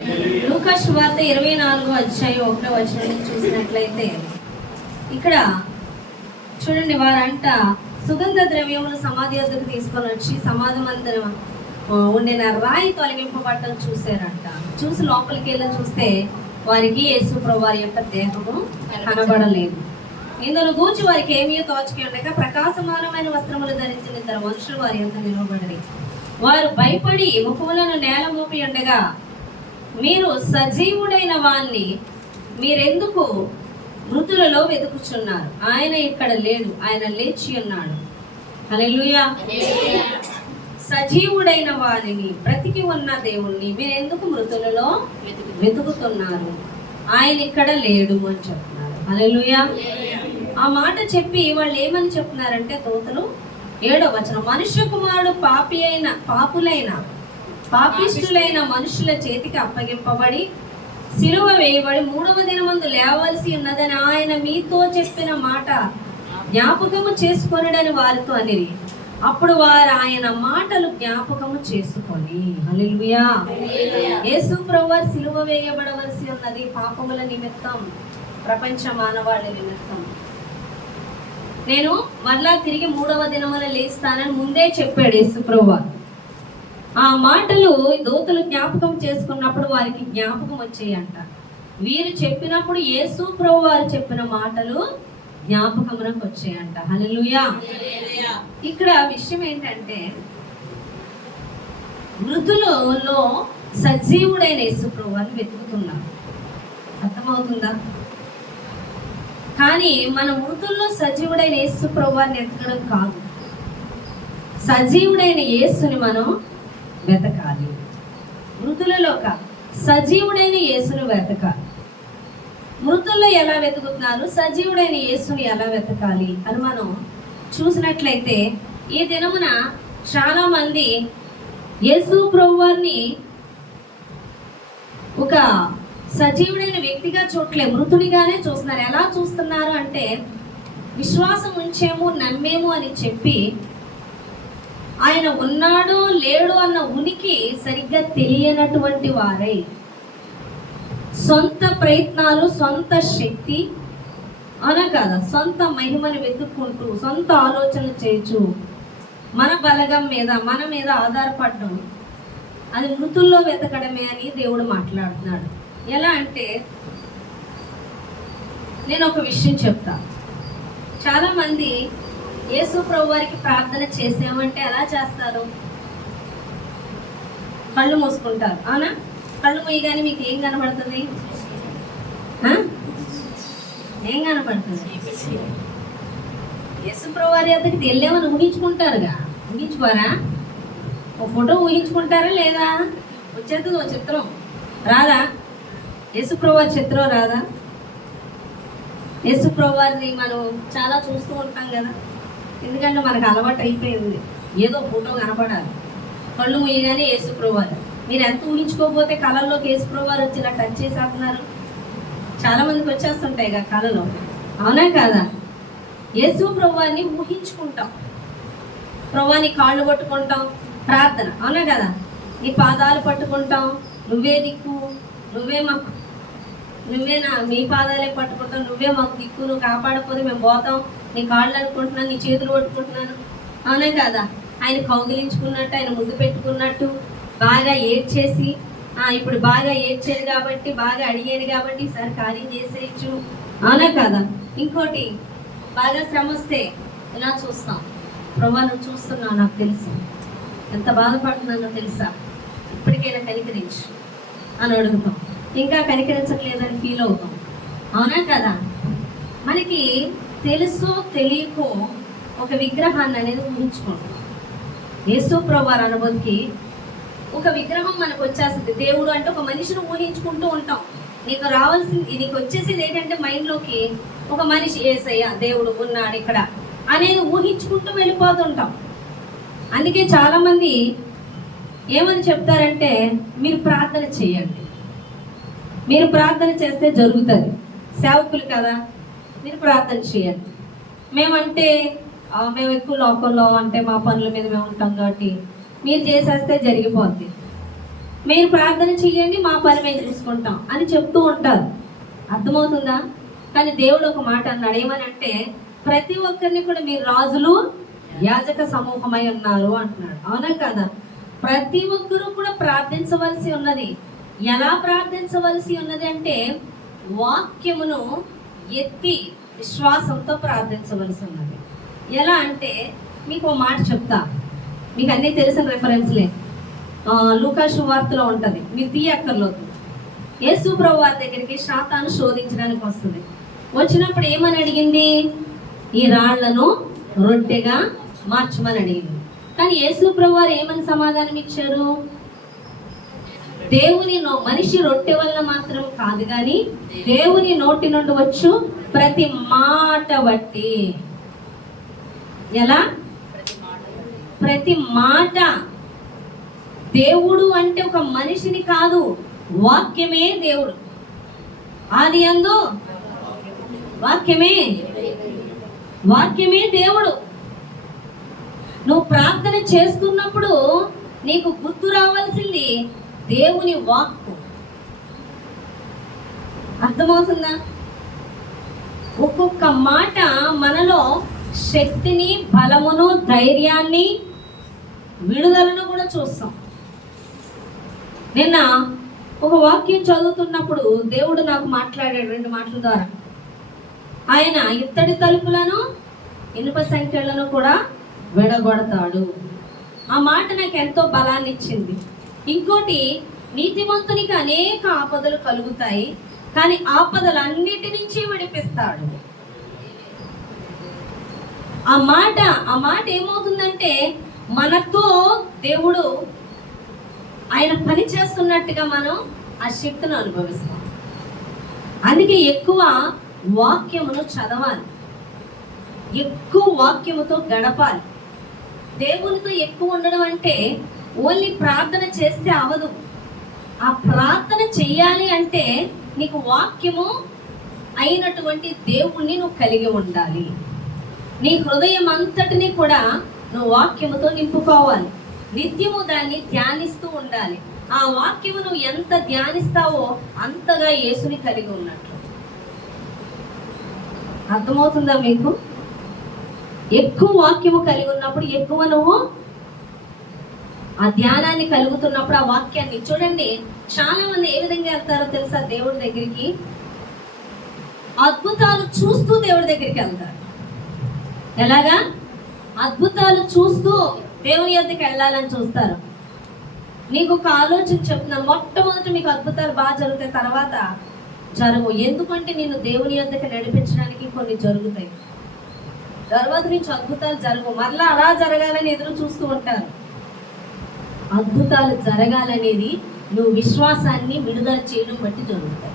లూకా సువార్త 24:1 చూసినట్లయితే ఇక్కడ చూడండి, వారంట సుగంధ ద్రవ్యములు సమాధి వద్దకు తీసుకొని వచ్చి సమాధి మందిరం ఉండిన రాయి తొలగింపబట్టం చూశారంట. చూసి లోపలికి వెళ్ళి చూస్తే వారికి యేసు ప్రభువారి యొక్క దేహము కనబడలేదు. ఇందులో గూర్చి వారికి ఏమీ తోచకి ఉండగా ప్రకాశమానమైన వస్త్రములు ధరించిన ఇద్దరు మనుషులు వారి అంతా నిలబడి వారు భయపడి ముఖములను నేల మోపి ఉండగా, మీరు సజీవుడైన వాణ్ణి మీరెందుకు మృతులలో వెతుకుచున్నారు? ఆయన ఇక్కడ లేడు, ఆయన లేచి ఉన్నాడు. హల్లెలూయా. సజీవుడైన వారిని, బ్రతికి ఉన్న దేవుణ్ణి మీరెందుకు మృతులలో వెతుకుతున్నారు? ఆయన ఇక్కడ లేడు అని చెప్తున్నారు. హల్లెలూయా. ఆ మాట చెప్పి వాళ్ళు ఏమని చెప్తున్నారంటే, దూతలు 7వ వచనం, మనుష్య కుమారుడు పాపిష్టులైన మనుషుల చేతికి అప్పగింపబడి సిలువ వేయబడి 3వ దినమందు లేవలసి ఉన్నదని ఆయన మీతో చెప్పిన మాట జ్ఞాపకము చేసుకొనుడని వారితో అనిరి. అప్పుడు వారు ఆయన మాటలు జ్ఞాపకము చేసుకొని, హల్లెలూయా, యేసు ప్రభువు సిలువ వేయబడవలసి ఉన్నది పాపముల నిమిత్తం, ప్రపంచ మానవాళి నిమిత్తం. నేను మరలా తిరిగి 3వ దినమున లేస్తానని ముందే చెప్పాడు యేసు ప్రభువు. ఆ మాటలు దూతలు జ్ఞాపకం చేసుకున్నప్పుడు వారికి జ్ఞాపకం వచ్చాయంట. వీరు చెప్పినప్పుడు యేసు ప్రభువు వారు చెప్పిన మాటలు జ్ఞాపకమునకు వచ్చాయంట. హల్లెలూయా. ఇక్కడ విషయం ఏంటంటే, మృతులలో సజీవుడైన యేసు ప్రభువుని వెతుకుతున్నారు. అర్థమవుతుందా? కానీ మన మృతుల్లో సజీవుడైన యేసు ప్రభువుని వెతకడం కాదు, సజీవుడైన యేసుని మనం వెతకాలి. మృతులలో కాదు, సజీవుడైన యేసుని వెతకాలి. మృతుల్లో ఎలా వెతుకుతున్నారు, సజీవుడైన యేసుని ఎలా వెతకాలి అని మనం చూసినట్లయితే, ఈ దినమున చాలా మంది యేసు ప్రభువారిని ఒక సజీవుడైన వ్యక్తిగా చూడలే, మృతుడిగానే చూస్తున్నారు. ఎలా చూస్తున్నారు అంటే, విశ్వాసం ఉంచేము, నమ్మేము అని చెప్పి ఆయన ఉన్నాడు లేడు అన్న ఉనికి సరిగ్గా తెలియనటువంటి వారై సొంత ప్రయత్నాలు, సొంత శక్తి కదా, సొంత మహిమను వెతుక్కుంటూ సొంత ఆలోచనలు చేయొచ్చు, మన బలగం మీద మన మీద ఆధారపడడం, అది మృతుల్లో వెతకడమే అని దేవుడు మాట్లాడుతున్నాడు. ఎలా అంటే, నేను ఒక విషయం చెప్తా. చాలామంది యేసు ప్రభు వారికి ప్రార్థన చేసామంటే ఎలా చేస్తారు? కళ్ళు మూసుకుంటారు, అవునా? కళ్ళు మూయగానే మీకు ఏం కనబడుతుంది? ఏం కనబడుతుంది? యేసు ప్రభు వారి వద్దకు వెళ్ళామని ఊహించుకుంటారుగా, ఊహించుకోరా? ఒక ఫోటో ఊహించుకుంటారా లేదా? వచ్చేస్తుంది ఒక చిత్రం, రాదా? యేసు ప్రభు వారి చిత్రం రాదా? యేసు ప్రభు వారిని మనం చాలా చూస్తూ ఉంటాం కదా, ఎందుకంటే మనకు అలవాటు అయిపోయింది, ఏదో ఫోటో కనపడాలి. కళ్ళు మూయగానే యేసు ప్రభువారు. మీరు ఎంత ఊహించుకోకపోతే కళల్లోకి యేసు ప్రభువారు వచ్చి ఇలా టచ్ చేసేస్తున్నారు. చాలా మందికి వచ్చేస్తుంటాయి కదా కళలో, అవునా కాదా? యేసు ప్రభువారిని ఊహించుకుంటాం, ప్రభువాని కాళ్ళు పట్టుకుంటాం, ప్రార్థన, అవునా కదా? నీ పాదాలు పట్టుకుంటాం, నువ్వే దిక్కు, నువ్వే మాకు, మీ పాదాలే పట్టుకుంటాం, నువ్వే మాకు దిక్కు, నువ్వు కాపాడకపోతే మేము పోతాం, నీ కాళ్ళు అనుకుంటున్నాను, నీ చేతులు పట్టుకుంటున్నాను, అవునా కదా? ఆయన కౌగిలించుకున్నట్టు, ఆయన ముద్దు పెట్టుకున్నట్టు, బాగా ఏడ్చేసి, ఇప్పుడు బాగా ఏడ్చేది కాబట్టి, బాగా అడిగేది కాబట్టి ఈసారి కార్యం చేసేయచ్చు, అవునా కదా? ఇంకోటి, బాగా శ్రమ వస్తే ఇలా చూస్తాం, ప్రభా నువ్వు చూస్తున్నావు, నాకు తెలుసు ఎంత బాధపడుతున్నానో తెలుసా, ఇప్పటికైనా కనికరించు అని అడుగుతాం. ఇంకా కనికరించట్లేదని ఫీల్ అవుతాం, అవునా కదా? మనకి తెలుసో తెలియకో ఒక విగ్రహాన్ని అనేది ఊహించుకుంటాం. యేసు ప్రభువారి అనుభూతికి ఒక విగ్రహం మనకు వచ్చేస్తుంది. దేవుడు అంటే ఒక మనిషిని ఊహించుకుంటూ ఉంటాం. నీకు రావాల్సింది, నీకు వచ్చేసేది ఏంటంటే మైండ్లోకి ఒక మనిషి, యేసయ్య దేవుడు ఉన్నాడు ఇక్కడ అనేది ఊహించుకుంటూ వెళ్ళిపోతుంటాం. అందుకే చాలామంది ఏమని చెప్తారంటే, మీరు ప్రార్థన చేయండి, మీరు ప్రార్థన చేస్తే జరుగుతుంది, సేవకులు కదా మీరు ప్రార్థన చేయండి. మేమంటే మేము ఎక్కువ లోకంలో అంటే మా పనుల మీద మేము ఉంటాం కాబట్టి మీరు చేసేస్తే జరిగిపోద్ది. మీరు ప్రార్థన చేయండి, మా పని మేము చూసుకుంటాం అని చెప్తూ ఉంటారు. అర్థమవుతుందా? కానీ దేవుడు ఒక మాట అన్నాడు. ఏమని అంటే, ప్రతి ఒక్కరిని కూడా మీరు రాజులు యాజక సమూహమై ఉన్నారు అంటున్నాడు. అవునా కదా? ప్రతి ఒక్కరూ కూడా ప్రార్థించవలసి ఉన్నది. ఎలా ప్రార్థించవలసి ఉన్నది అంటే, వాక్యమును ఎత్తి విశ్వాసంతో ప్రార్థించవలసి ఉన్నది. ఎలా అంటే, మీకు ఒక మాట చెప్తా, మీకు అన్నీ తెలిసిన రెఫరెన్స్లే. లూకా సువార్తలో ఉంటుంది, మీరు తీయక్కర్లేదు. యేసు ప్రభు వారి దగ్గరికి సాతాను శోధించడానికి వస్తుంది. వచ్చినప్పుడు ఏమని అడిగింది? ఈ రాళ్లను రొట్టెగా మార్చమని అడిగింది. కానీ యేసు ప్రభు వారు ఏమని సమాధానం ఇచ్చారు? దేవుని మనిషి రొట్టె వల్ల మాత్రం కాదు, కానీ దేవుని నోటి నుండి వచ్చు ప్రతి మాట బట్టి. ఎలా? ప్రతి మాట. దేవుడు అంటే ఒక మనిషిని కాదు, వాక్యమే దేవుడు. ఆది యందు వాక్యమే దేవుడు. నువ్వు ప్రార్థన చేస్తున్నప్పుడు నీకు గుర్తు రావాల్సింది దేవుని వాక్కు. అర్థమవుతుందా? ఒక్కొక్క మాట మనలో శక్తిని, బలమును, ధైర్యాన్ని, విడుదలను కూడా చూస్తాం. నిన్న ఒక వాక్యం చదువుతున్నప్పుడు దేవుడు నాకు మాట్లాడాడు 2 మాటల ద్వారా. ఆయన ఇత్తడి తలుపులను, ఇనుప సంఖ్యలను కూడా విడగొడతాడు. ఆ మాట నాకు ఎంతో బలాన్ని ఇచ్చింది. ఇంకోటి, నీతిమంతునికి అనేక ఆపదలు కలుగుతాయి, కానీ ఆపదలన్నిటి నుంచి విడిపిస్తాడు. ఆ మాట ఏమవుతుందంటే, మనతో దేవుడు ఆయన పని చేస్తున్నట్టుగా మనం ఆ శక్తిని అనుభవిస్తాం. అందుకే ఎక్కువ వాక్యమును చదవాలి, ఎక్కువ వాక్యముతో గడపాలి. దేవునితో ఎక్కువ ఉండడం అంటే ఓన్లీ ప్రార్థన చేస్తే అవదు. ఆ ప్రార్థన చెయ్యాలి అంటే నీకు వాక్యము అయినటువంటి దేవుణ్ణి నువ్వు కలిగి ఉండాలి. నీ హృదయం అంతటిని కూడా నువ్వు వాక్యముతో నింపుకోవాలి. నిత్యము దాన్ని ధ్యానిస్తూ ఉండాలి. ఆ వాక్యము నువ్వు ఎంత ధ్యానిస్తావో అంతగా యేసుని కలిగి ఉన్నట్లు. అర్థమవుతుందా మీకు? ఎక్కువ వాక్యము కలిగి ఉన్నప్పుడు, ఎక్కువ నువ్వు ఆ ధ్యానాన్ని కలుగుతున్నప్పుడు, ఆ వాక్యాన్ని చూడండి. చాలా మంది ఏ విధంగా వెళ్తారో తెలుసా? దేవుడి దగ్గరికి అద్భుతాలు చూస్తూ దేవుడి దగ్గరికి వెళ్తారు. ఎలాగా? అద్భుతాలు చూస్తూ దేవుని యొద్దకు వెళ్ళాలని చూస్తారు. నీకు ఒక ఆలోచన చెప్తున్నాను. మొట్టమొదటి మీకు అద్భుతాలు బాగా జరుగుతాయి, తర్వాత జరగవు. ఎందుకంటే నేను దేవుని యొద్దకు నడిపించడానికి కొన్ని జరుగుతాయి, తర్వాత నుంచి అద్భుతాలు జరగవు. మరలా అలా జరగాలని ఎదురు చూస్తూ ఉంటారు. అద్భుతాలు జరగాలనేది నువ్వు విశ్వాసాన్ని విడుదల చేయడం బట్టి జరుగుతాయి.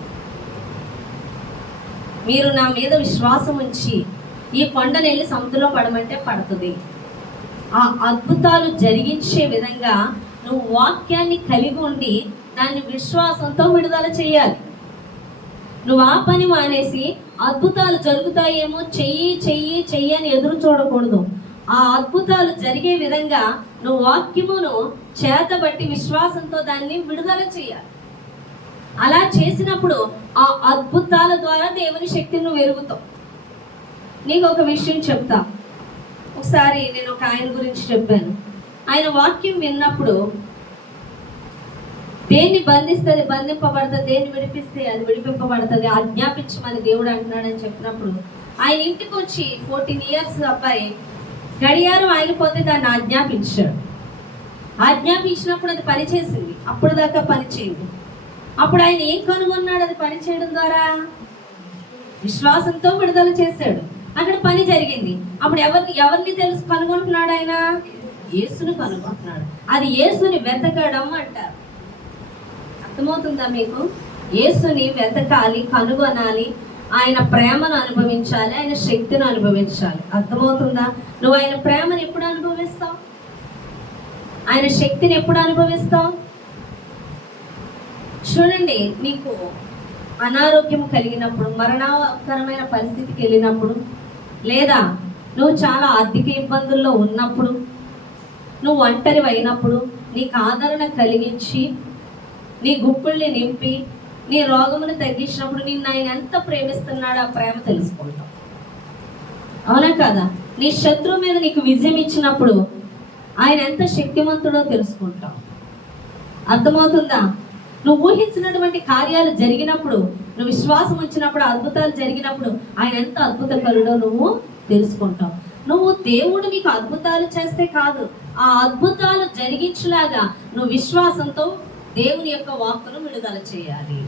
మీరు నా మీద విశ్వాసం ఉంచి ఈ కొండను వెళ్ళి సముద్రంలో పడమంటే పడుతుంది. ఆ అద్భుతాలు జరిగించే విధంగా నువ్వు వాక్యాన్ని కలిగి ఉండి దాన్ని విశ్వాసంతో విడుదల చేయాలి. నువ్వు ఆ పని మానేసి అద్భుతాలు జరుగుతాయేమో చెయ్యి అని ఎదురు చూడకూడదు. ఆ అద్భుతాలు జరిగే విధంగా నువ్వు వాక్యమును చేతబట్టి విశ్వాసంతో దాన్ని విడుదల చేయాలి. అలా చేసినప్పుడు ఆ అద్భుతాల ద్వారా దేవుని శక్తిని నువ్వు ఎరుగుతావు. నీకు ఒక విషయం చెప్తా. ఒకసారి నేను ఒక ఆయన గురించి చెప్పాను. ఆయన వాక్యం విన్నప్పుడు దేన్ని బంధిస్తే అది బంధింపబడుతుంది, దేన్ని విడిపిస్తే అది విడిపింపబడుతుంది, ఆజ్ఞాపించమని దేవుడు అంటున్నాడని చెప్పినప్పుడు ఆయన ఇంటికి వచ్చి 14 years అబ్బాయి గడియారం ఆగిపోతే దాన్ని ఆజ్ఞాపించాడు. ఆజ్ఞాపించినప్పుడు అది పనిచేసింది, అప్పుడు దాకా పనిచేయండి. అప్పుడు ఆయన ఏం కనుగొన్నాడు? అది పని చేయడం ద్వారా విశ్వాసంతో విడుదల చేశాడు. అక్కడ పని జరిగింది. అప్పుడు ఎవరిని తెలుసు కనుగొంటున్నాడు? ఆయన యేసుని కనుగొంటున్నాడు. అది యేసుని వెతకడం అంటారు. అర్థమవుతుందా మీకు? యేసుని వెతకాలి, కనుగొనాలి, ఆయన ప్రేమను అనుభవించాలి, ఆయన శక్తిని అనుభవించాలి. అర్థమవుతుందా? నువ్వు ఆయన ప్రేమను ఎప్పుడు అనుభవిస్తావు? ఆయన శక్తిని ఎప్పుడు అనుభవిస్తావు? చూడండి, నీకు అనారోగ్యం కలిగినప్పుడు, మరణకరమైన పరిస్థితికి వెళ్ళినప్పుడు, లేదా నువ్వు చాలా ఆర్థిక ఇబ్బందుల్లో ఉన్నప్పుడు, నువ్వు ఒంటరి అయినప్పుడు, నీకు ఆదరణ కలిగించి నీ గుప్పుల్ని నింపి నీ రోగమును తగ్గించినప్పుడు నిన్ను ఆయన ఎంత ప్రేమిస్తున్నాడో ఆ ప్రేమ తెలుసుకుంటావు. అవునా కదా? నీ శత్రువు మీద నీకు విజయం ఇచ్చినప్పుడు ఆయన ఎంత శక్తివంతుడో తెలుసుకుంటావు. అర్థమవుతుందా? నువ్వు ఊహించినటువంటి కార్యాలు జరిగినప్పుడు, నువ్వు విశ్వాసం వచ్చినప్పుడు, అద్భుతాలు జరిగినప్పుడు ఆయన ఎంత అద్భుతకరుడో నువ్వు తెలుసుకుంటావు. నువ్వు దేవుడు నీకు అద్భుతాలు చేస్తే కాదు, ఆ అద్భుతాలు జరిగించులాగా నువ్వు విశ్వాసంతో దేవుని యొక్క వాక్కును విడుదల చేయాలి.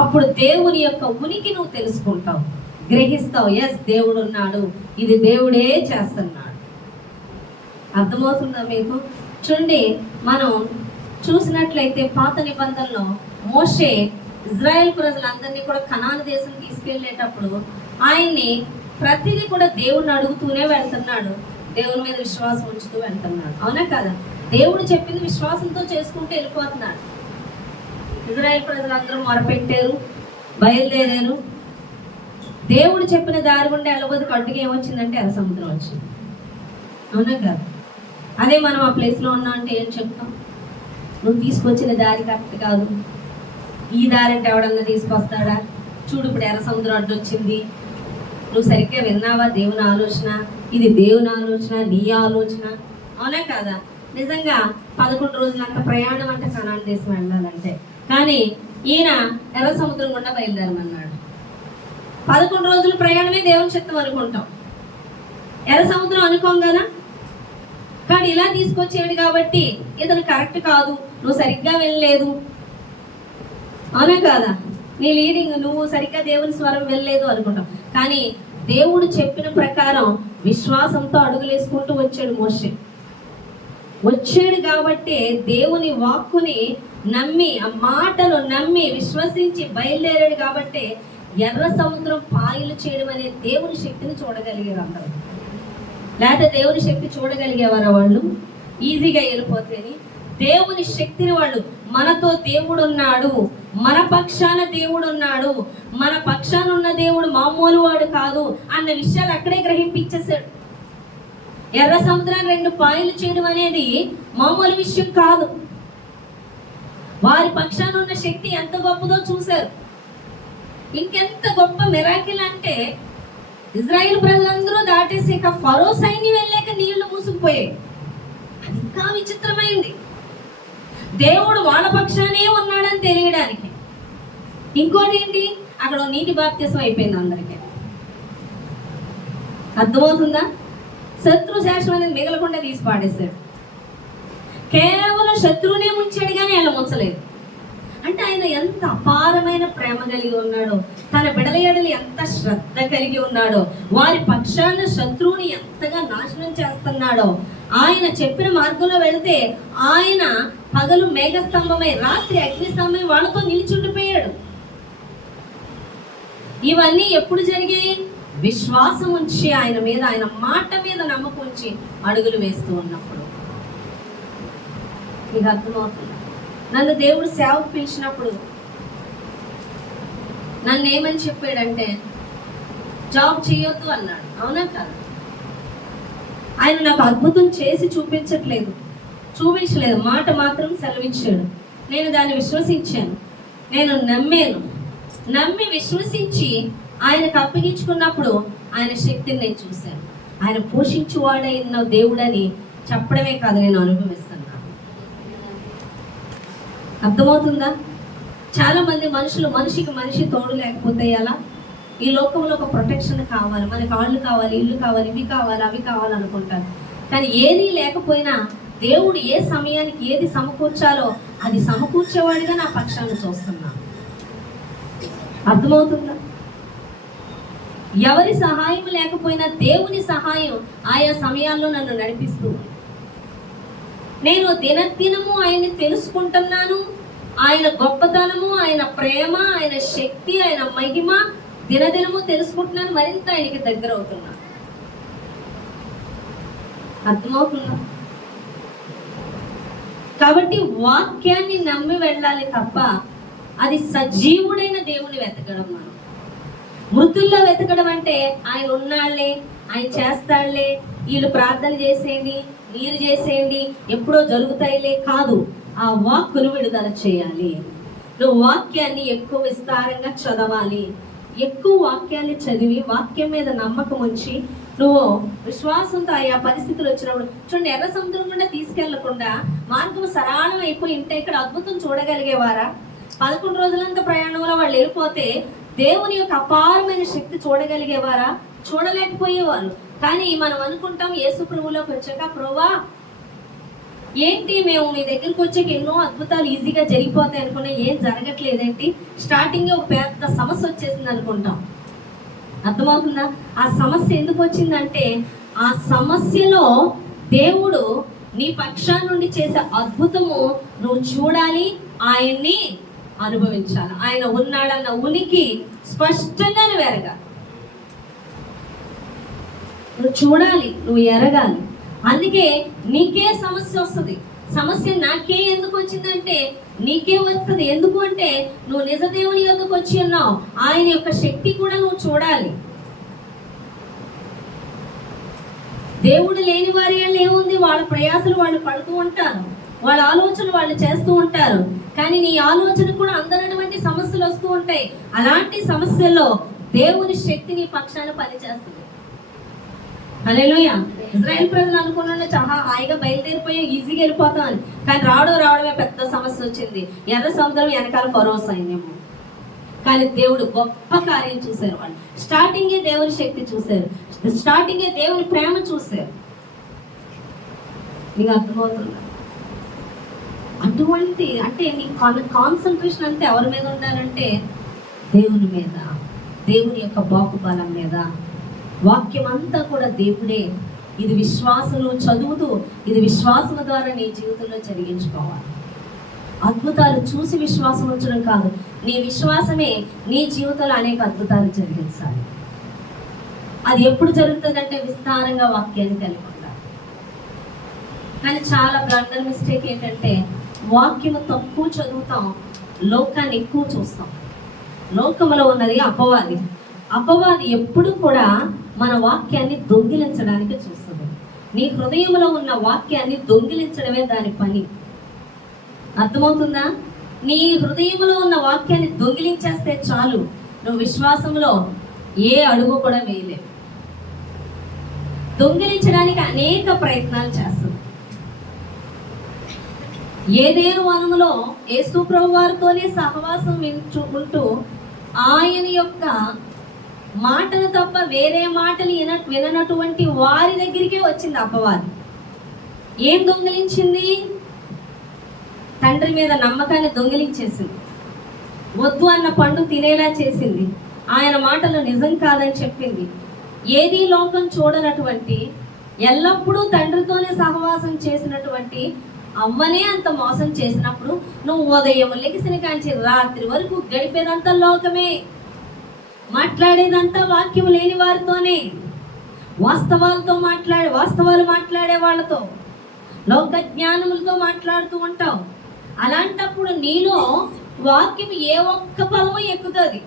అప్పుడు దేవుని యొక్క ఉనికి నువ్వు తెలుసుకుంటావు, గ్రహిస్తావు. ఎస్, దేవుడు ఉన్నాడు, ఇది దేవుడే చేస్తున్నాడు. అర్థమవుతుందా మీకు? చూడండి, మనం చూసినట్లయితే పాత నిబంధనలో మోషే ఇజ్రాయెల్ ప్రజలందరినీ కూడా కనాను దేశం తీసుకెళ్ళేటప్పుడు ఆయన్ని ప్రతిదీ కూడా దేవుణ్ణి అడుగుతూనే వెళ్తున్నాడు, దేవుని మీద విశ్వాసం ఉంచుతూ వెళ్తున్నాడు. అవునా కదా? దేవుడు చెప్పింది విశ్వాసంతో చేసుకుంటూ వెళ్ళిపోతున్నాడు. ఇజ్రాయెల్ ప్రజలందరూ మొరపెట్టారు, బయలుదేరారు. దేవుడు చెప్పిన దారి గుండా వెళ్ళబోదు అడ్డుగా ఏమొచ్చిందంటే ఎర్ర సముద్రం వచ్చింది. అవునా కదా? అదే మనం ఆ ప్లేస్లో ఉన్నా అంటే ఏం చెప్తాం? నువ్వు తీసుకొచ్చిన దారి కరెక్ట్ కాదు, ఈ దారి అంటే ఎవడన్నా తీసుకొస్తాడా? చూడు, ఇప్పుడు ఎర్ర సముద్రం అడ్డొచ్చింది, నువ్వు సరిగ్గా విన్నావా దేవుని ఆలోచన? ఇది దేవుని ఆలోచన, నీ ఆలోచన. అవునా కదా? నిజంగా 11 రోజులంత ప్రయాణం అంటే కనాను దేశం వెళ్ళాలంటే, కానీ ఈయన ఎర్ర సముద్రం గుండా బయలుదేరమన్నాడు. 11 రోజుల ప్రయాణమే దేవుని చిత్తం అనుకుంటాం, ఎర్ర సముద్రం అనుకోం కదా. కానీ ఇలా తీసుకొచ్చాడు కాబట్టి ఇతను కరెక్ట్ కాదు, నువ్వు సరిగ్గా వెళ్ళలేదు. అవునా కాదా? నీ లీడింగ్, నువ్వు సరిగ్గా దేవుని స్వరం వెళ్ళలేదు అనుకుంటాం. కానీ దేవుడు చెప్పిన ప్రకారం విశ్వాసంతో అడుగులేసుకుంటూ వచ్చాడు మోషే. వచ్చాడు కాబట్టి దేవుని వాక్కుని నమ్మి, ఆ మాటలు నమ్మి విశ్వసించి బయలుదేరాడు కాబట్టి ఎర్ర సముద్రం పాయలు చేయడం అనే దేవుని శక్తిని చూడగలిగారు అందరూ. లేకపోతే దేవుని శక్తి చూడగలిగేవారా వాళ్ళు? ఈజీగా వెళ్ళిపోతేని దేవుని శక్తిని వాళ్ళు, మనతో దేవుడు ఉన్నాడు, మన పక్షాన దేవుడు ఉన్నాడు, మన పక్షాన ఉన్న దేవుడు మామూలు వాడు కాదు అన్న విషయాలు అక్కడే గ్రహింపించేశాడు. ఎర్ర సముద్రాన్ని 2 పాయలు చేయడం అనేది మామూలు విషయం కాదు. వారి పక్షాన ఉన్న శక్తి ఎంత గొప్పదో చూశారు. ఇంకెంత గొప్ప మిరాకిల్ అంటే ఇజ్రాయిల్ ప్రజలందరూ దాటేసి ఇక ఫరో సైన్యం వెళ్ళాక నీళ్లు మూసుకుపోయాయి. అది ఇంకా విచిత్రమైంది. దేవుడు వాళ్ళ పక్షానే ఉన్నాడని తెలియడానికి. ఇంకోటి ఏంటి, అక్కడ నీటి బాప్తిసం అయిపోయింది అందరికీ. అర్థమవుతుందా? శత్రు శాసనం అనేది మిగలకుండా తీసి పాడేశాడు. కేవలం శత్రువునే ముంచాడు కానీ ఆయన ముంచలేదు. అంటే ఆయన ఎంత అపారమైన ప్రేమ కలిగి ఉన్నాడో, తన బిడల ఎడలు ఎంత శ్రద్ధ కలిగి ఉన్నాడో, వారి పక్షాన శత్రువుని ఎంతగా నాశనం చేస్తున్నాడో. ఆయన చెప్పిన మార్గంలో వెళితే ఆయన పగలు మేఘస్తంభమై, రాత్రి అగ్నిస్తంభమై వాళ్ళతో నిలిచుండిపోయాడు. ఇవన్నీ ఎప్పుడు జరిగాయి? విశ్వాసం ఉంచి ఆయన మీద, ఆయన మాట మీద నమ్మకం ఉంచి అడుగులు వేస్తూ ఉన్నప్పుడు. మీకు అర్థమవుతుంది? నన్ను దేవుడు సేవకు పిలిచినప్పుడు నన్ను ఏమని చెప్పాడంటే, జాబ్ చేయొద్దు అన్నాడు. అవునా కాదు? ఆయన నాకు అద్భుతం చేసి చూపించలేదు, మాట మాత్రం సెలవించాడు. నేను దాన్ని విశ్వసించాను, నేను నమ్మి విశ్వసించి ఆయనకు అప్పగించుకున్నప్పుడు ఆయన శక్తిని నేను చూశాను. ఆయన పోషించువాడైన దేవుడని చెప్పడమే కాదు, నేను అనుభవిస్తున్నాను. అర్థమవుతుందా? చాలా మంది మనిషికి మనిషి తోడు లేకపోతే ఎలా? ఈ లోకంలో ఒక ప్రొటెక్షన్ కావాలి, మనకి కాళ్ళు కావాలి, ఇల్లు కావాలి, ఇవి కావాలి, అవి కావాలి అనుకుంటారు. కానీ ఏది లేకపోయినా దేవుడు ఏ సమయానికి ఏది సమకూర్చాలో అది సమకూర్చేవాడిగా నా పక్షాన్ని చూస్తున్నా. అర్థమవుతుందా? ఎవరి సహాయం లేకపోయినా దేవుని సహాయం ఆయా సమయాల్లో నన్ను నడిపిస్తూ, నేను దినదినము ఆయన్ని తెలుసుకుంటున్నాను. ఆయన గొప్పతనము, ఆయన ప్రేమ, ఆయన శక్తి, ఆయన మహిమ దినదినము తెలుసుకుంటున్నాను. మరింత ఆయనకి దగ్గర అవుతున్నాను. అర్థమవుతుందా? కాబట్టి వాక్యాన్ని నమ్మి వెళ్ళాలి తప్ప అది సజీవుడైన దేవుని వెతకడం. మనం మృతుల్లో వెతకడం అంటే ఆయన ఉన్నాళ్లే, ఆయన చేస్తాడులే, వీళ్ళు ప్రార్థన చేసేయండి, మీరు చేసేయండి, ఎప్పుడో జరుగుతాయిలే కాదు. ఆ వాక్కును విడుదల చేయాలి. నువ్వు వాక్యాన్ని ఎక్కువ విస్తారంగా చదవాలి. ఎక్కువ వాక్యాన్ని చదివి వాక్యం మీద నమ్మకం ఉంచి నువ్వు విశ్వాసంతో ఆయా పరిస్థితులు వచ్చినప్పుడు చూడండి, ఎర్ర సముద్రం గుండా తీసుకెళ్లకుండా మార్గం సరళం అయిపోయి ఉంటే ఇక్కడ అద్భుతం చూడగలిగేవారా? 11 రోజులంతా ప్రయాణంలో వాళ్ళు వెళ్ళిపోతే దేవుని యొక్క అపారమైన శక్తి చూడగలిగేవారా? చూడలేకపోయేవారు. కానీ మనం అనుకుంటాం యేసు ప్రభువులోకి వచ్చాక, ప్రభువా ఏంటి మేము మీ దగ్గరికి వచ్చాక ఎన్నో అద్భుతాలు ఈజీగా జరిగిపోతాయి అనుకున్నా, ఏం జరగట్లేదేంటి, స్టార్టింగ్ ఒక పెద్ద సమస్య వచ్చేసింది అనుకుంటాం. అర్థమవుతుందా? ఆ సమస్య ఎందుకు వచ్చిందంటే ఆ సమస్యలో దేవుడు నీ పక్షాన నుండి చేసే అద్భుతము నువ్వు చూడాలి, ఆయన్ని అనుభవించాలి. ఆయన ఉన్నాడన్న ఉనికి స్పష్టంగా నువ్వు ఎరగాలి, నువ్వు చూడాలి, నువ్వు ఎరగాలి. అందుకే నీకే సమస్య వస్తుంది. సమస్య నాకే ఎందుకు వచ్చిందంటే నీకే వస్తుంది. ఎందుకు అంటే నువ్వు నిజ దేవుని యొద్దకు వచ్చి ఉన్నావు. ఆయన యొక్క శక్తి కూడా నువ్వు చూడాలి. దేవుడు లేని వారి ఏముంది, వాళ్ళ ప్రయాసలు వాళ్ళు పడుతూ ఉంటారు, వాళ్ళ ఆలోచనలు వాళ్ళు చేస్తూ ఉంటారు. కానీ నీ ఆలోచన కూడా అందనటువంటి సమస్యలు వస్తూ ఉంటాయి. అలాంటి సమస్యల్లో దేవుని శక్తి నీ పక్షాన పనిచేస్తుంది. హల్లెలూయా. ఇజ్రాయెల్ ప్రజలు అనుకున్న చాలా హాయిగా బయలుదేరిపోయి ఈజీగా వెళ్ళిపోతాం, కానీ రావడమే పెద్ద సమస్య వచ్చింది. ఎర్ర సముద్రం వెనకాల ఫరో సైన్యము. కానీ దేవుడు గొప్ప కార్యం చూశారు. వాళ్ళు స్టార్టింగే దేవుని శక్తి చూశారు, స్టార్టింగే దేవుని ప్రేమ చూశారు. నీకు అర్థమవుతుందా? అటువంటి అంటే నీ కాన్సన్ట్రేషన్ అంతా ఎవరి మీద ఉండాలంటే దేవుని మీద, దేవుని యొక్క బాహుబలం మీద. వాక్యం అంతా కూడా దేవుడే. ఇది విశ్వాసంలో చదువుతూ ఇది విశ్వాసం ద్వారా నీ జీవితంలో జరిగించుకోవాలి. అద్భుతాలు చూసి విశ్వాసం ఉంచడం కాదు, నీ విశ్వాసమే నీ జీవితంలో అనేక అద్భుతాలు జరిగించాలి. అది ఎప్పుడు జరుగుతుందంటే విస్తారంగా వాక్యాన్ని కలిగి ఉండాలి. కానీ చాలా బ్లండర్ మిస్టేక్ ఏంటంటే వాక్యము తక్కువ చదువుతాం, లోకాన్ని ఎక్కువ చూస్తాం. లోకంలో ఉన్నది అపవాది. అపవాది ఎప్పుడు కూడా మన వాక్యాన్ని దొంగిలించడానికి చూస్తుంది. నీ హృదయంలో ఉన్న వాక్యాన్ని దొంగిలించడమే దాని పని. అర్థమవుతుందా? నీ హృదయంలో ఉన్న వాక్యాన్ని దొంగిలించేస్తే చాలు, నువ్వు విశ్వాసంలో ఏ అడుగు కూడా వేయలేవు. దొంగిలించడానికి అనేక ప్రయత్నాలు చేస్తుంది. ఏదేను వనములో యేసు ప్రభు వారితోనే సహవాసం ఉంటూ ఆయన యొక్క మాటలు తప్ప వేరే మాటలు విననటువంటి వారి దగ్గరికే వచ్చింది అపవాది. ఏం దొంగిలించింది? తండ్రి మీద నమ్మకాన్ని దొంగిలించేసింది. వద్దు అన్న పండు తినేలా చేసింది. ఆయన మాటలు నిజం కాదని చెప్పింది. ఏది లోకం చూడనటువంటి, ఎల్లప్పుడూ తండ్రితోనే సహవాసం చేసినటువంటి అవ్వనే అంత మోసం చేసినప్పుడు నువ్వు ఉదయం లెగిసిన కాంచి రాత్రి వరకు గడిపేదంతా లోకమే, మాట్లాడేదంతా వాక్యం లేని వారితోనే, వాస్తవాలు మాట్లాడే వాళ్ళతో, లోక జ్ఞానములతో మాట్లాడుతూ ఉంటావు. అలాంటప్పుడు నీలో వాక్యం ఏ ఒక్క ఫలము ఎక్కుతుంది.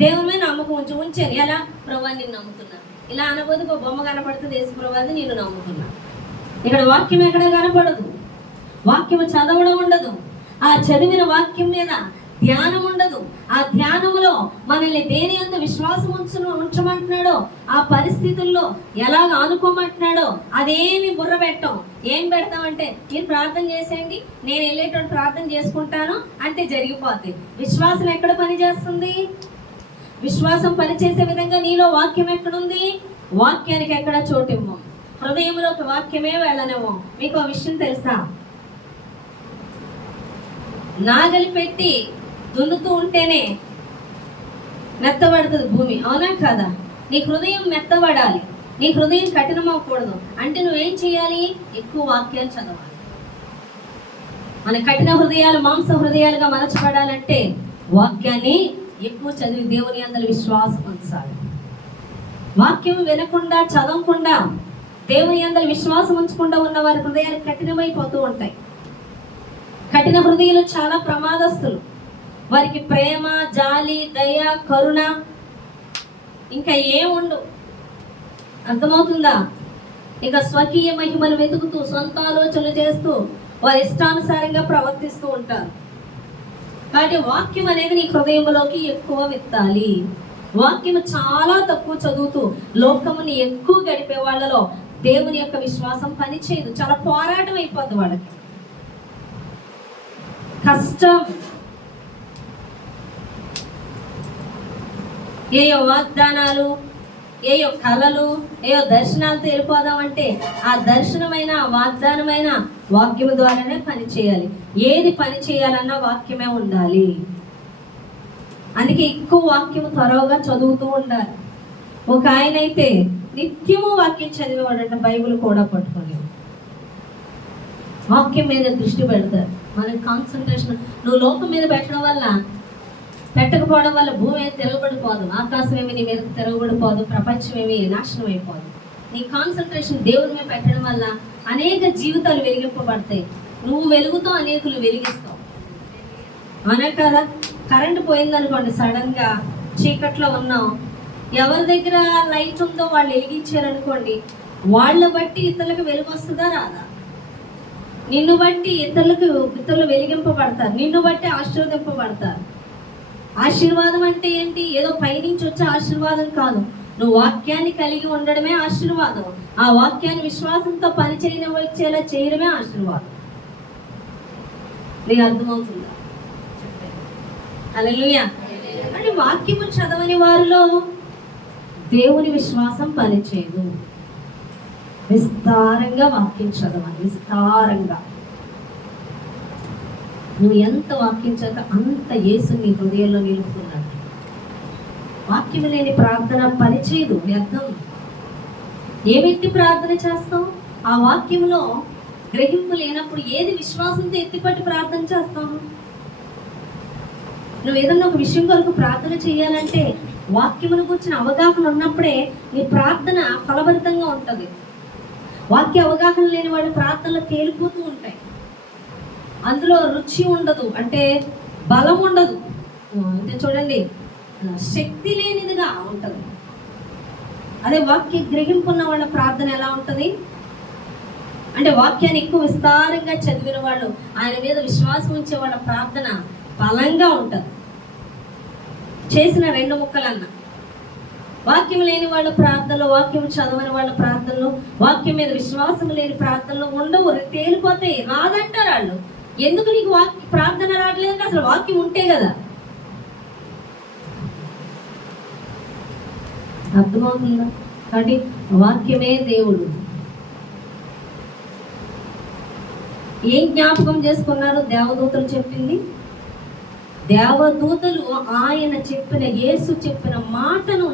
దేవుని మీద నమ్మకం ఉంచాను. ఎలా? ప్రభువా నిన్ను నమ్ముతున్నా. ఇలా అనబోదు ఒక బొమ్మ కనపడుతుంది, యేసు ప్రభువాది నేను నమ్ముతున్నా. ఇక్కడ వాక్యం ఎక్కడ కనపడదు, వాక్యం చదవడం ఉండదు, ఆ చదివిన వాక్యం మీద ధ్యానం ఉండదు. ఆ ధ్యానములో మనల్ని దేని యందు విశ్వాసం ఉంచమంటున్నాడో, ఆ పరిస్థితుల్లో ఎలాగ అనుకోమంటున్నాడో అదేమి బుర్ర పెట్టం. ఏం పెడతామంటే మీరు ప్రార్థన చేసేయండి, నేను వెళ్ళేటప్పుడు ప్రార్థన చేసుకుంటాను అంటే జరిగిపోద్ది. విశ్వాసం ఎక్కడ పని చేస్తుంది? విశ్వాసం పనిచేసే విధంగా నీలో వాక్యం ఎక్కడుంది? వాక్యానికి ఎక్కడ చోటివ్వం. హృదయంలోకి వాక్యమే వెళ్ళనేమో. మీకు ఆ విషయం తెలుసా? నాగలి పెట్టి దున్నుతూ ఉంటేనే మెత్తబడుతుంది భూమి, అవునా కాదా? నీ హృదయం మెత్తబడాలి, నీ హృదయం కఠినమవకూడదు. అంటే నువ్వేం చేయాలి? ఎక్కువ వాక్యాలు చదవాలి. మన కఠిన హృదయాలు మాంస హృదయాలుగా మలచబడాలంటే వాక్యాన్ని ఎక్కువ చదివి దేవుని యందు విశ్వాసం ఉంచాలి. వాక్యం వినకుండా చదవకుండా దేవుని యందు విశ్వాసం ఉంచకుండా ఉన్న వారి హృదయాలు కఠినమైపోతూ ఉంటాయి. కఠిన హృదయాలు చాలా ప్రమాదస్తులు. వారికి ప్రేమ, జాలి, దయ, కరుణ ఇంకా ఏముండు. అర్థమవుతుందా? ఇక స్వకీయ మహిమను వెతుకుతూ, సొంత ఆలోచనలు చేస్తూ, వారి ఇష్టానుసారంగా ప్రవర్తిస్తూ ఉంటారు. కాబట్టి వాక్యం అనేది నీ హృదయంలోకి ఎక్కువ విత్తాలి. వాక్యం చాలా తక్కువ చదువుతూ లోకముని ఎక్కువ గడిపే వాళ్ళలో దేవుని యొక్క విశ్వాసం పనిచేయదు. చాలా పోరాటం అయిపోద్ది వాళ్ళకి, కష్టం. ఏయో వాగ్దానాలు, ఏయో కళలు, ఏయో దర్శనాలతో వెళ్ళిపోదామంటే ఆ దర్శనమైన వాగ్దానమైన వాక్యము ద్వారానే పని చేయాలి. ఏది పని చేయాలన్నా వాక్యమే ఉండాలి. అందుకే ఎక్కువ వాక్యము త్వరగా చదువుతూ ఉండాలి. ఒక ఆయన అయితే నిత్యము వాక్యం చదివేవాడంట, బైబిల్ కూడా పట్టుకొని వాక్యం మీద దృష్టి పెడతారు. మనకి కాన్సన్ట్రేషన్ నువ్వు లోకం మీద పెట్టకపోవడం వల్ల భూమి ఏమి తిరగబడిపోదు, ఆకాశం ఏమి నీ మీద తిరగబడిపోదు, ప్రపంచం ఏమి నాశనం అయిపోదు. నీ కాన్సన్ట్రేషన్ దేవుని మీద పెట్టడం వల్ల అనేక జీవితాలు వెలిగింపబడతాయి. నువ్వు వెలుగుతో అనేకులు వెలిగిస్తావు. అనే కదా, కరెంటు పోయిందనుకోండి, సడన్గా చీకట్లో ఉన్నాం, ఎవరి దగ్గర లైట్ ఉందో వాళ్ళు వెలిగించారనుకోండి, వాళ్ళ బట్టి ఇతరులకు వెలుగు వస్తుందా రాదా? నిన్ను బట్టి ఇతరులు వెలిగింపబడతారు, నిన్ను బట్టి ఆశీర్వదింపబడతారు. ఆశీర్వాదం అంటే ఏంటి? ఏదో పైనుంచి వచ్చే ఆశీర్వాదం కాదు. నువ్వు వాక్యాన్ని కలిగి ఉండడమే ఆశీర్వాదం. ఆ వాక్యాన్ని విశ్వాసంతో పని వచ్చేలా చేయడమే ఆశీర్వాదం. నీకు అర్థమవుతుందా? హల్లెలూయా. అంటే వాక్యము చదవని వారిలో దేవుని విశ్వాసం పనిచేయదు. విస్తారంగా వాక్యం చదవాలి, విస్తారంగా. నువ్వు ఎంత వాక్యం చదివితే అంత యేసు నీ హృదయంలో నిలుపుతున్నాడు. వాక్యం లేని ప్రార్థన పనిచేయదు, వ్యర్థం. ఏమెత్తి ప్రార్థన చేస్తావు? ఆ వాక్యంలో గ్రహింపు లేనప్పుడు ఏది విశ్వాసంతో ఎత్తిపట్టి ప్రార్థన చేస్తావు? నువ్వు ఏదన్నా ఒక విషయం కొరకు ప్రార్థన చేయాలంటే వాక్యమును గురించిన అవగాహన ఉన్నప్పుడే నీ ప్రార్థన ఫలభరితంగా ఉంటుంది. వాక్య అవగాహన లేని వాడి ప్రార్థనలు తేలిపోతూ ఉంటాయి. అందులో రుచి ఉండదు, అంటే బలం ఉండదు, అంటే చూడండి శక్తి లేనిదిగా ఉంటుంది. అదే వాక్య గ్రహింపు ఉన్న వాళ్ళ ప్రార్థన ఎలా ఉంటుంది అంటే, వాక్యాన్ని ఎక్కువ విస్తారంగా చదివిన వాళ్ళు, ఆయన మీద విశ్వాసం ఉంచే వాళ్ళ ప్రార్థన బలంగా ఉంటుంది. చేసిన 2 ముక్కలన్నా. వాక్యం లేని వాళ్ళ ప్రార్థనలు, వాక్యం చదవని వాళ్ళ ప్రార్థనలు, వాక్యం మీద విశ్వాసం లేని ప్రార్థనలు ఉండవు, తేలిపోతాయి. రాదంటారు వాళ్ళు. ఎందుకు నీకు ప్రార్థన రావట్లేదంటే అసలు వాక్యం ఉంటే కదా. అర్థమవుతుందా? కాబట్టి వాక్యమే దేవుడు. ఏం జ్ఞాపకం చేసుకున్నారు? దేవదూతలు చెప్పింది. దేవదూతలు ఆయన చెప్పిన, యేసు చెప్పిన మాటను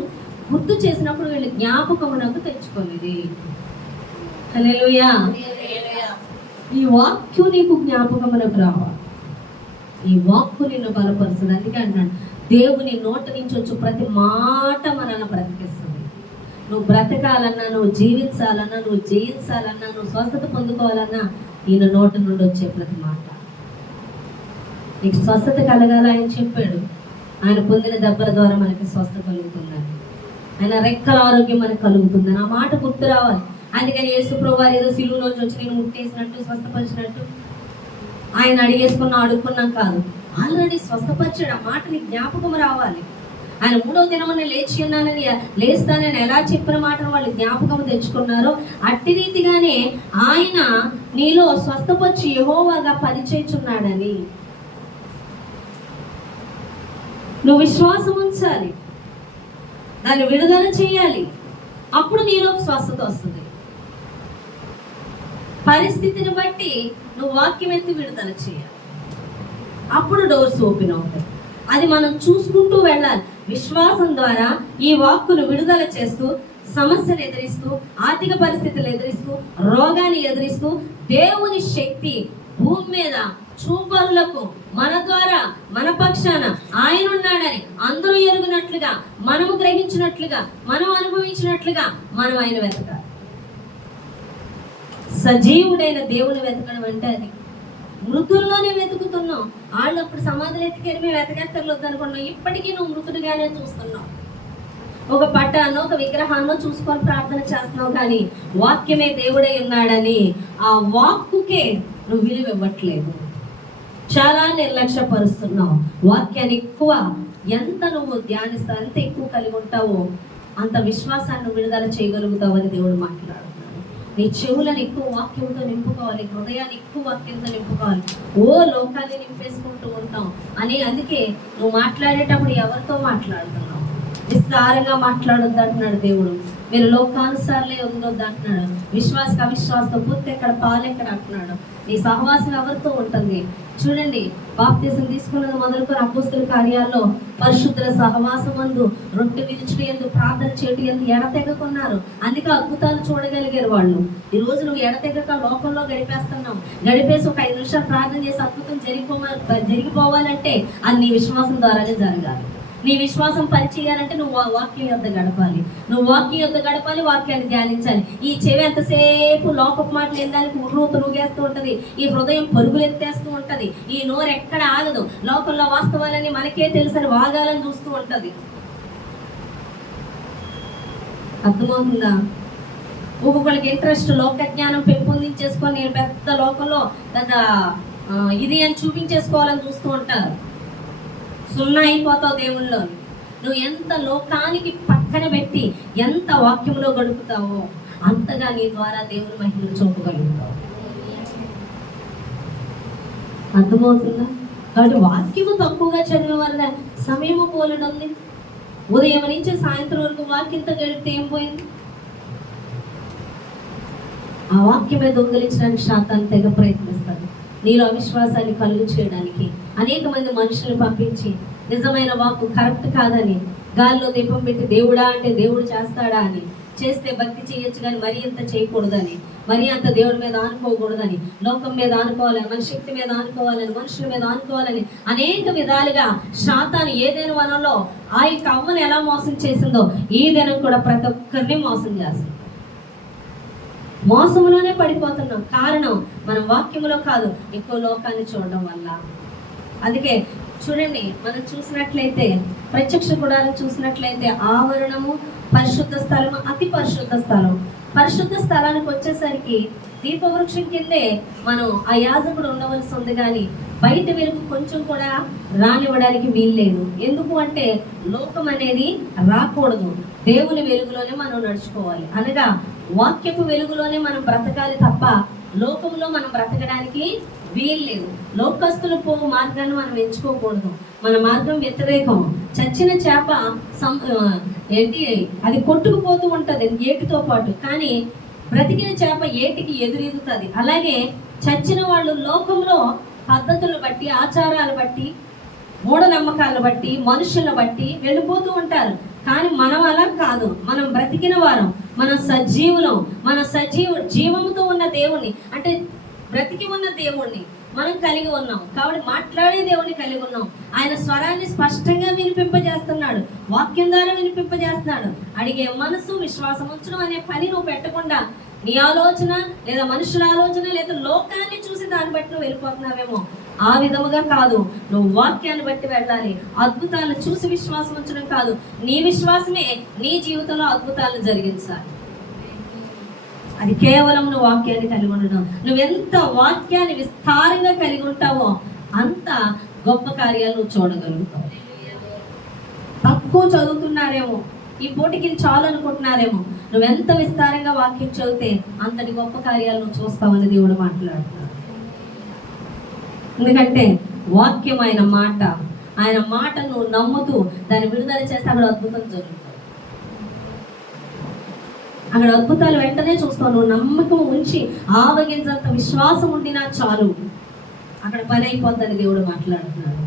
గుర్తు చేసినప్పుడు వీళ్ళు జ్ఞాపకమునకు తెచ్చుకునేది. హల్లెలూయా. ఈ వాక్యం నీకు జ్ఞాపకమునకు రావాలి. ఈ వాక్కు నిన్ను బలపరుస్తుంది. అందుకే అంటున్నాడు, దేవుని నోట నుంచి వచ్చి ప్రతి మాట మనల్ని బ్రతికిస్తుంది. నువ్వు బ్రతకాలన్నా, నువ్వు జీవించాలన్నా, నువ్వు జయించాలన్నా, నువ్వు స్వస్థత పొందుకోవాలన్నా ఈయన నోట నుండి వచ్చే ప్రతి మాట. నీకు స్వస్థత కలగాల ఆయన చెప్పాడు. ఆయన పొందిన దెబ్బల ద్వారా మనకి స్వస్థత కలుగుతుందని, ఆయన రెక్కల ఆరోగ్యం మనకు కలుగుతుందని ఆ మాట గుర్తు రావాలి. అందుకని యేసు ప్రభువారు ఏదో సిలువలోంచి వచ్చి నేను ముట్టేసినట్టు, స్వస్థపరిచినట్టు ఆయన అడుక్కున్నాం కాదు. ఆల్రెడీ స్వస్థపరిచాడు. ఆ మాట నీకు జ్ఞాపకం రావాలి. ఆయన 3వ దినమున లేచి ఉన్నానని, లేస్తానని ఎలా చెప్పిన మాటను వాళ్ళు జ్ఞాపకం తెచ్చుకున్నారో అట్టి రీతిగానే ఆయన నీలో స్వస్థపరిచి యెహోవాగా పనిచేయుచున్నాడని నువ్వు విశ్వాసం ఉంచాలి, దాన్ని విడుదల చేయాలి. అప్పుడు నీలో స్వస్థత వస్తుంది. పరిస్థితిని బట్టి నువ్వు వాక్యం ఎత్తి విడుదల చేయాలి. అప్పుడు డోర్స్ ఓపెన్ అవుతాయి. అది మనం చూసుకుంటూ వెళ్ళాలి. విశ్వాసం ద్వారా ఈ వాక్కును విడుదల చేస్తూ, సమస్యను ఎదిరిస్తూ, ఆర్థిక పరిస్థితులు ఎదిరిస్తూ, రోగాన్ని ఎదిరిస్తూ, దేవుని శక్తి భూమి మీద చూపరులకు మన ద్వారా, మన పక్షాన ఆయన ఉన్నాడని అందరూ ఎరుగునట్లుగా, మనము గ్రహించినట్లుగా, మనం అనుభవించినట్లుగా మనం ఆయన వెతకాలి. సజీవుడైన దేవుని వెతకడం అంటే అది. మృతుల్లోనే వెతుకుతున్నాం. వాళ్ళు అప్పుడు సమాధులు ఎత్తికెళ్ళి మేము వెతకెత్తర్లు వద్దనుకున్నాం. ఇప్పటికీ నువ్వు మృతుడిగానే చూస్తున్నావు. ఒక పట్టాన్నో ఒక విగ్రహాన్నో చూసుకొని ప్రార్థన చేస్తున్నావు, కానీ వాక్యమే దేవుడై ఉన్నాడని ఆ వాక్కుకే నువ్వు విలువ ఇవ్వట్లేదు. చాలా నిర్లక్ష్యపరుస్తున్నావు. వాక్యాన్ని ఎక్కువ ఎంత నువ్వు ధ్యానిస్తావు, ఎంత ఎక్కువ కలిగి ఉంటావో అంత విశ్వాసాన్ని విడుదల చేయగలుగుతావు అని దేవుడు మాట్లాడుతున్నాడు. నీ చెవులను ఎక్కువ వాక్యంతో నింపుకోవాలి, హృదయాన్ని ఎక్కువ వాక్యంతో నింపుకోవాలి. లోకాన్ని నింపేసుకుంటూ ఉంటాం అని. అందుకే నువ్వు మాట్లాడేటప్పుడు ఎవరితో మాట్లాడుతున్నావు? విస్తారంగా మాట్లాడొద్దు అంటున్నాడు దేవుడు. మీరు లోకానుసారులే ఉండొద్దు అంటున్నాడు. విశ్వాస అవిశ్వాసంతో పూర్తి ఎక్కడ పాలెక్కడ అంటున్నాడు. నీ సహవాసం ఎవరితో ఉంటుంది? చూడండి, బాప్తిసం తీసుకున్నది మొదలుకొని అపోస్తల కార్యాల్లో పరిశుద్ధుల సహవాసం అందు, రొట్టె విరుచుడు యందు, ప్రార్థన చేయడం యందు ఎడతెగకున్నారు. అందుకే అద్భుతాలు చూడగలిగారు వాళ్ళు. ఈ రోజు నువ్వు ఎడతెగక లోకంలో గడిపేసి ఒక 5 నిమిషాలు ప్రార్థన చేసి అద్భుతం జరిగిపోవాలంటే అది నీ విశ్వాసం ద్వారానే జరగాలి. నీ విశ్వాసం పనిచేయాలంటే నువ్వు వాక్యం యొద్ద గడపాలి. నువ్వు వాక్యం యొద్ద గడపాలి, వాక్యాన్ని ధ్యానించాలి. ఈ చెవి ఎంతసేపు లోకపు మాటలు ఏందానికి ఉర్రూతూగేస్తూ ఉంటది. ఈ హృదయం పరుగులు ఎత్తేస్తూ ఉంటది. ఈ నోరు ఎక్కడ ఆగదు. లోకంలో వాస్తవాలని మనకే తెలుసని వాగాలని చూస్తూ ఉంటది. అర్థమవుతుందా? ఒక్కొక్కరికి ఇంట్రెస్ట్ లోక జ్ఞానం పెంపొందించేసుకొని నేను పెద్ద లోకంలో పెద్ద ఇది అని చూపించేసుకోవాలని చూస్తూ ఉంటారు. సున్నా అయిపోతావు దేవుళ్ళో. నువ్వు ఎంత లోకానికి పక్కన పెట్టి ఎంత వాక్యంలో గడుపుతావో అంతగా నీ ద్వారా దేవుని మహిమను చూపగలుగుతావు. అర్థమవుతుందా? కాబట్టి వాక్యము తక్కువగా చదివిన వల్ల సమయము పోలడుంది. ఉదయం నుంచి సాయంత్రం వరకు వాక్యంతో గడిపితే ఏం పోయింది? ఆ వాక్యమే దొంగిలించడానికి శాతాన్ని తెగ ప్రయత్నిస్తాడు. నీలో అవిశ్వాసాన్ని కలుగు చేయడానికి అనేక మంది మనుషులు పంపించి నిజమైన వాక్కు కరెక్ట్ కాదని గాల్లో దీపం పెట్టి దేవుడా అంటే దేవుడు చేస్తాడా అని, చేస్తే భక్తి చేయొచ్చు కానీ మరీ అంత చేయకూడదని, మరీ అంత దేవుడి మీద ఆనుకోకూడదని, లోకం మీద ఆనుకోవాలని, మన శక్తి మీద ఆనుకోవాలని, మనుషుల మీద ఆనుకోవాలని అనేక విధాలుగా శాతాను ఏదైనా వనంలో ఆ యొక్క అవ్వను ఎలా మోసం చేసిందో ఈ దినం కూడా ప్రతి ఒక్కరిని మోసం చేస్తుంది. మోసంలోనే పడిపోతున్నాం. కారణం మన వాక్యంలో కాదు, ఎక్కువ లోకాన్ని చూడడం వల్ల. అందుకే చూడండి, మనం చూసినట్లయితే ప్రత్యక్ష గుడారం చూసినట్లయితే ఆవరణము, పరిశుద్ధ స్థలము, అతి పరిశుద్ధ స్థలం. పరిశుద్ధ స్థలానికి వచ్చేసరికి దీపవృక్షం కిందే మనం ఆ యాజకుడు ఉండవలసి ఉంది, కానీ బయట వెలుగు కొంచెం కూడా రానివ్వడానికి వీల్లేదు. ఎందుకు అంటే లోకం అనేది రాకూడదు. దేవుని వెలుగులోనే మనం నడుచుకోవాలి. అనగా వాక్యపు వెలుగులోనే మనం బ్రతకాలి తప్ప లోకంలో మనం బ్రతకడానికి వీల్లేదు. లోకస్తులు పోవు మార్గాన్ని మనం ఎంచుకోకూడదు. మన మార్గం వ్యతిరేకం. చచ్చిన చేప అది కొట్టుకుపోతూ ఉంటుంది ఏటితో పాటు, కానీ బ్రతికిన చేప ఏటికి ఎదురెదుతుంది. అలాగే చచ్చిన వాళ్ళు లోకంలో పద్ధతులు బట్టి, ఆచారాలు బట్టి, మూఢనమ్మకాలను బట్టి, మనుషులను బట్టి వెళ్ళిపోతూ ఉంటారు. కానీ మనం అలా కాదు. మనం బ్రతికిన వారం, మనం సజీవులం. మన జీవముతో ఉన్న దేవుణ్ణి, అంటే బ్రతికి ఉన్న దేవుణ్ణి మనం కలిగి ఉన్నాం. కాబట్టి మాట్లాడే దేవుణ్ణి కలిగి ఉన్నాం. ఆయన స్వరాన్ని స్పష్టంగా వినిపింపజేస్తున్నాడు, వాక్యం ద్వారా వినిపింపజేస్తున్నాడు. అడిగే మనసు, విశ్వాసం ఉంచడం అనే పని నువ్వు పెట్టకుండా నీ ఆలోచన లేదా మనుషుల ఆలోచన లేదా లోకాన్ని చూసి దాన్ని బట్టి నువ్వు వెళ్ళిపోతున్నావేమో. ఆ విధముగా కాదు, నువ్వు వాక్యాన్ని బట్టి వెళ్ళాలి. అద్భుతాలను చూసి విశ్వాసం ఉంచడం కాదు, నీ విశ్వాసమే నీ జీవితంలో అద్భుతాలను జరిగించాలి. అది కేవలం నువ్వు వాక్యాన్ని కలిగి ఉండడం. నువ్వెంత వాక్యాన్ని విస్తారంగా కలిగి ఉంటావో అంత గొప్ప కార్యాలు నువ్వు చూడగలుగుతావు. తక్కువ చదువుతున్నారేమో, ఈ పోటీకి చాలు అనుకుంటున్నారేమో. నువ్వెంత విస్తారంగా వాక్యం చదివితే అంతటి గొప్ప కార్యాలు నువ్వు చూస్తావని దేవుడు మాట్లాడుతున్నాడు. ఎందుకంటే వాక్యం ఆయన మాట నువ్వు నమ్ముతూ దాన్ని విడుదల చేస్తే అక్కడ అద్భుతం జరుగుతుంది. అక్కడ అద్భుతాలు వెంటనే చూస్తావు. నువ్వు నమ్మకం ఉంచి ఆవగించంత విశ్వాసం ఉండినా చాలు, అక్కడ పని అయిపోద్దని దేవుడు మాట్లాడుతున్నాడు.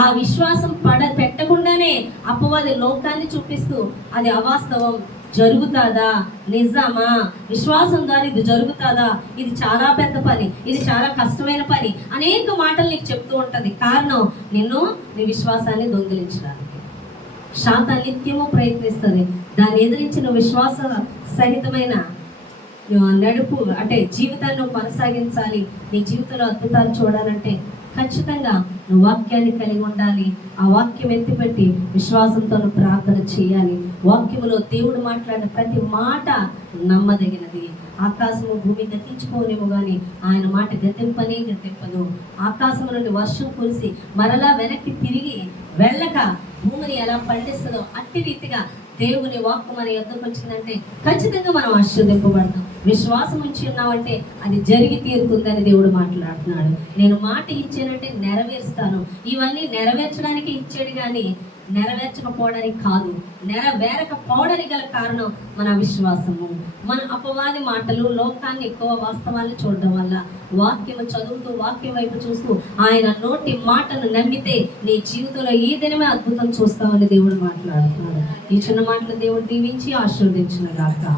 ఆ విశ్వాసం పెట్టకుండానే అపవాది లోకాన్ని చూపిస్తూ అది అవాస్తవం, జరుగుతాదా, నిజమా, విశ్వాసం ద్వారా ఇది జరుగుతాదా, ఇది చాలా పెద్ద పని, ఇది చాలా కష్టమైన పని, అనేక మాటలు నీకు చెప్తూ ఉంటది. కారణం నిన్ను నీ విశ్వాసాన్ని దొంగిలించడానికి. శాతాన్ని నిత్యము ప్రయత్నిస్తుంది. దాన్ని ఎదిరించిన విశ్వాస సహితమైన నడుపు అంటే జీవితాన్ని నువ్వు కొనసాగించాలి. నీ జీవితంలో అద్భుతాలు చూడాలంటే ఖచ్చితంగా నువ్వు వాక్యాన్ని కలిగి ఉండాలి. ఆ వాక్యం ఎత్తిపెట్టి విశ్వాసంతో ప్రార్థన చేయాలి. వాక్యములో దేవుడు మాట్లాడిన ప్రతి మాట నమ్మదగినది. ఆకాశము భూమి గతించుకోనేమో కానీ ఆయన మాట గతింపదు. ఆకాశము నుండి వర్షం కురిసి మరలా వెనక్కి తిరిగి వెళ్ళక భూమిని ఎలా పండిస్తుందో అట్టి రీతిగా దేవుని వాక్కు మన యొద్దకు వచ్చిందంటే ఖచ్చితంగా మనం ఆశీర్వదింపబడతాం. విశ్వాసం ఉంచి ఉన్నామంటే అది జరిగి తీరుతుందని దేవుడు మాట్లాడుతున్నాడు. నేను మాట ఇచ్చానంటే నెరవేరుస్తాను. ఇవన్నీ నెరవేర్చడానికి ఇచ్చాడు కానీ నెరవేర్చకపోవడానికి కాదు. నెరవేరకపోవడానికి గల కారణం మన విశ్వాసము. మన అపవాది మాటలు, లోకాన్ని ఎక్కువ వాస్తవాన్ని చూడడం వల్ల వాక్యము చదువుతూ వాక్యం వైపు చూస్తూ ఆయన నోటి మాటను నమ్మితే నీ జీవితంలో ఈ దినమే అద్భుతం చూస్తామని దేవుడు మాట్లాడుతున్నాడు. ఈ చిన్న మాటలు దేవుడు దీవించి ఆశీర్వదించిన గాక.